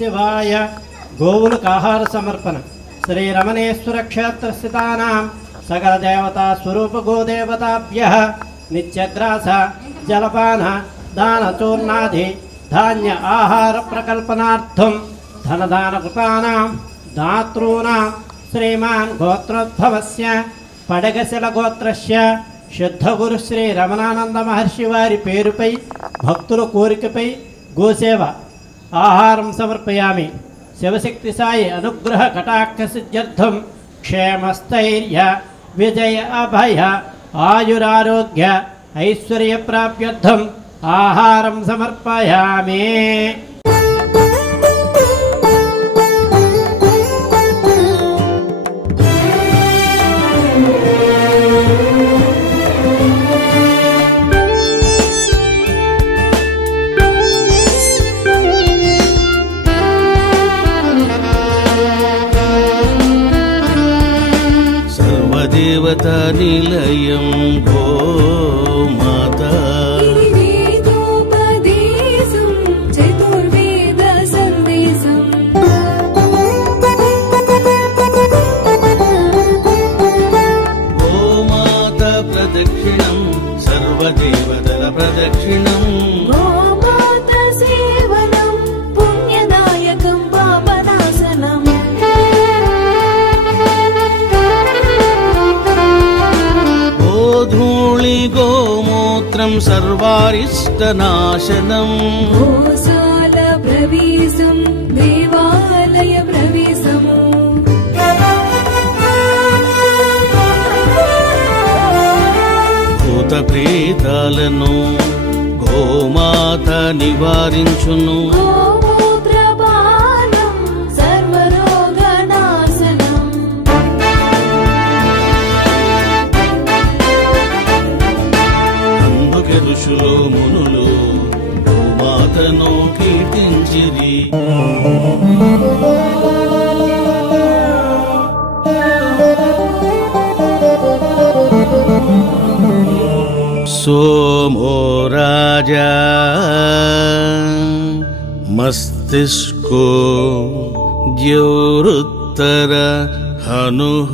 శివాయ. గోవులకు ఆహార సమర్పణ. శ్రీ రమణేశ్వర క్షేత్ర స్థితానాం సకల దేవతా స్వరూప గోదేవతాభ్యః నిత్యగ్రాస జలపాన దాన చూర్ణాది ధాన్య ఆహార ప్రకల్పనార్థం ధనదాన కృతానాం దాతॄణాం శ్రీమాన్ గోత్రోద్భవస్య పడగశిల గోత్రస్య శుద్ధ గురు శ్రీ రమణానంద మహర్షి వారి పేరుపై భక్తుల కోరికపై గోసేవ ఆహారం సమర్పయామి. శివశక్తి సాయి అనుగ్రహ కటాక్ష సిద్ధ్యర్థం క్షేమస్థైర్య విజయ అభయ ఆయురారోగ్య ఐశ్వర్య ప్రాప్త్యర్థం ఆహారం సమర్పయామి. దేవతా నిలయం గోమాతా వేదోపదేశం చతుర్వేద సందేశం గోమాత ప్రదక్షిణం సర్వదేవతల ప్రదక్షిణం గోమాత సేవనం పుణ్యదాయకం పాపనాశనం గోధూళి గోమూత్రం సర్వారిష్టనాశనం గోశాల ప్రవేశం దేవాలయ ప్రవేశము భూత ప్రేతాలను గోమాత నివారించును గోమూత్రపానం సర్వరోగనాశనం అందుకే ఋషులు మునులు గోమాతను కీర్తించిరి. सोमो राजा मस्तिष्को द्योरुत्तर हनुः